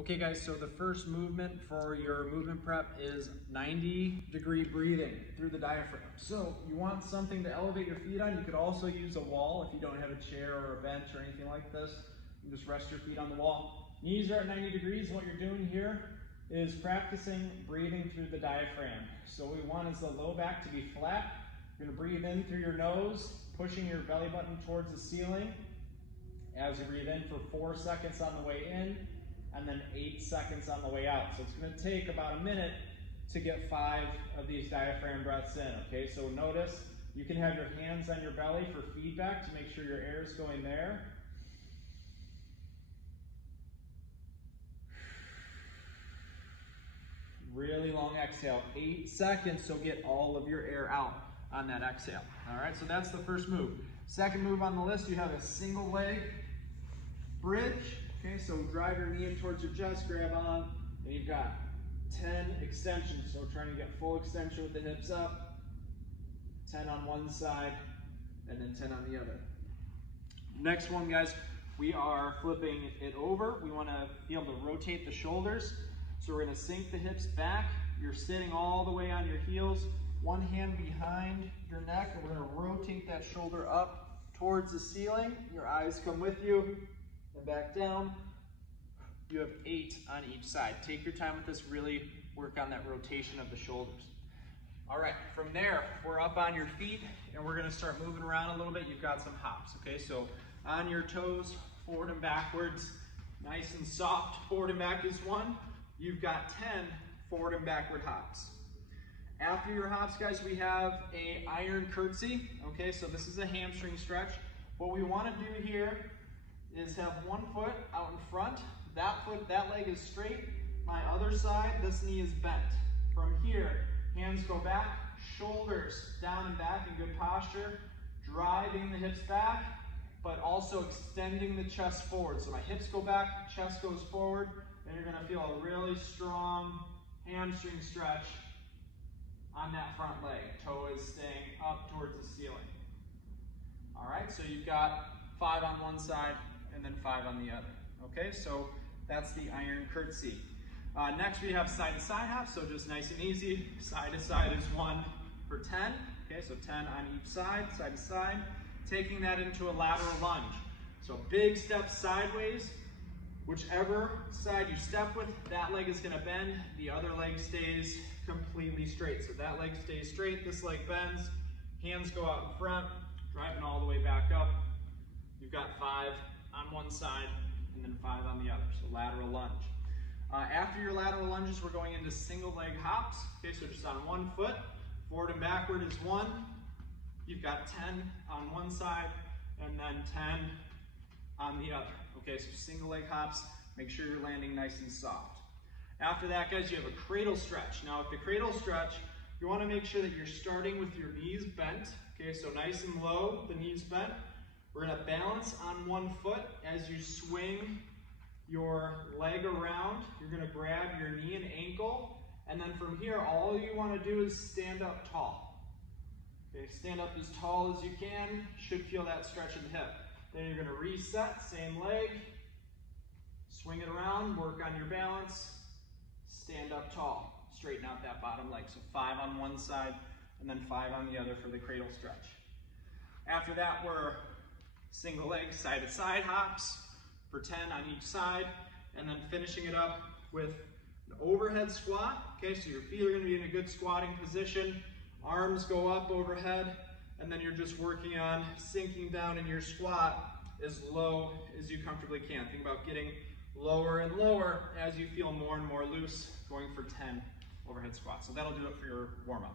Okay guys, so the first movement for your movement prep is 90-degree breathing through the diaphragm. So you want something to elevate your feet on. You could also use a wall if you don't have a chair or a bench or anything like this. You just rest your feet on the wall. Knees are at 90 degrees. What you're doing here is practicing breathing through the diaphragm. So what we want is the low back to be flat. You're gonna breathe in through your nose, pushing your belly button towards the ceiling. As you breathe in for 4 seconds on the way in, and then 8 seconds on the way out. So it's gonna take about a minute to get 5 of these diaphragm breaths in, okay? So notice, you can have your hands on your belly for feedback to make sure your air is going there. Really long exhale, 8 seconds, so get all of your air out on that exhale. All right, so that's the first move. Second move on the list, you have a single leg bridge. Okay, so drive your knee in towards your chest, grab on, and you've got 10 extensions. So trying to get full extension with the hips up, 10 on one side, and then 10 on the other. Next one, guys, we are flipping it over. We wanna be able to rotate the shoulders. So we're gonna sink the hips back. You're sitting all the way on your heels, one hand behind your neck, and we're gonna rotate that shoulder up towards the ceiling. Your eyes come with you. And back down. You have 8 on each side. Take your time with this, really work on that rotation of the shoulders. All right, from there, we're up on your feet and we're gonna start moving around a little bit. You've got some hops, okay? So on your toes, forward and backwards, nice and soft. Forward and back is 1. You've got 10 forward and backward hops. After your hops, guys, we have a iron curtsy, okay? So this is a hamstring stretch. What we wanna do here is have one foot out in front, that leg is straight, my other side, this knee is bent. From here, hands go back, shoulders down and back in good posture, driving the hips back, but also extending the chest forward. So my hips go back, chest goes forward, and you're gonna feel a really strong hamstring stretch on that front leg. Toe is staying up towards the ceiling. All right, so you've got 5 on one side, and then 5 on the other. Okay, so that's the iron curtsy. Next we have side to side hops, so just nice and easy. Side to side is 1 for 10. Okay, so 10 on each side to side. Taking that into a lateral lunge. So big step sideways. Whichever side you step with, that leg is gonna bend, the other leg stays completely straight. So that leg stays straight, this leg bends, hands go out in front, driving all the way back up. You've got 5 on one side and then 5 on the other, so lateral lunge. After your lateral lunges, we're going into single leg hops. Okay, so just on one foot, forward and backward is 1. You've got 10 on one side and then 10 on the other. Okay, so single leg hops, make sure you're landing nice and soft. After that, guys, you have a cradle stretch. Now with the cradle stretch, you wanna make sure that you're starting with your knees bent. Okay, so nice and low, the knees bent. We're gonna balance on one foot as you swing your leg around. You're gonna grab your knee and ankle, and then from here, all you wanna do is stand up tall. Okay, stand up as tall as you can. Should feel that stretch in the hip. Then you're gonna reset, same leg, swing it around, work on your balance, stand up tall. Straighten out that bottom leg. So 5 on one side, and then 5 on the other for the cradle stretch. After that, we're single leg side to side hops for 10 on each side, and then finishing it up with an overhead squat. Okay, so your feet are gonna be in a good squatting position, arms go up overhead, and then you're just working on sinking down in your squat as low as you comfortably can. Think about getting lower and lower as you feel more and more loose, going for 10 overhead squats. So that'll do it for your warm up.